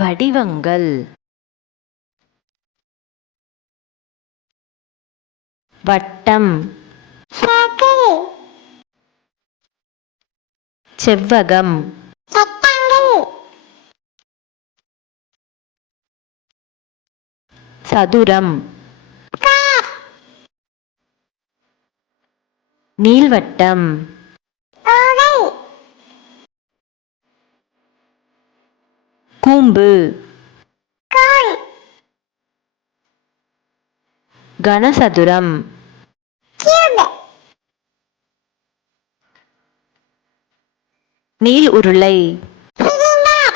வடிவங்கள். வட்டம், circle, செவ்வகம், rectangle, சதுரம், square, நீள்வட்டம், oval, கூம்பு, cone, கனசதுரம், cube, நீள் உருளை, cylinder,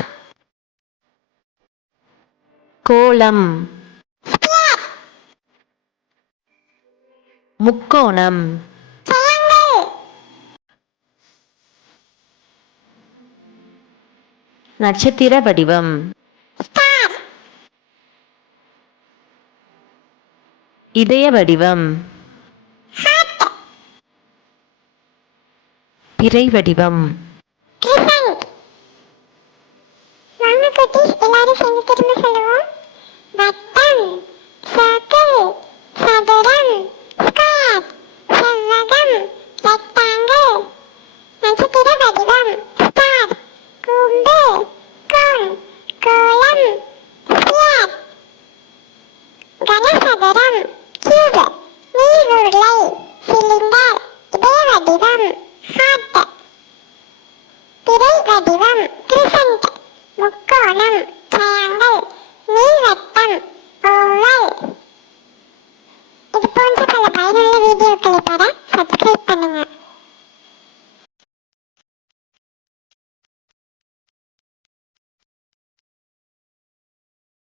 கோளம், sphere, முக்கோணம், triangle, நட்சத்திர வடிவம், star, இதய வடிவம், heart, பிறை வடிவம். crescent. வாங்க குட்டீஸ், எல்லாரும் சேர்ந்து திரும்ப சொல்லுவோம். வட்டம், circle, சதுரம்,